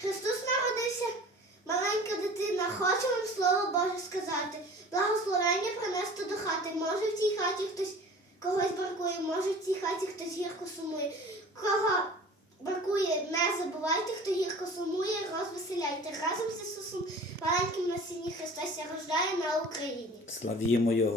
Христос народився, маленька дитина, хоче вам слово Боже сказати. Благословення принести до хати. Може в тій хаті хтось когось бракує, може в цій хаті хтось гірко сумує. Кого бракує, не забувайте, хто гірко сумує, розвеселяйте. Разом з Ісусом, маленьким на сіні Христос рождає на Україні. Славімо Його.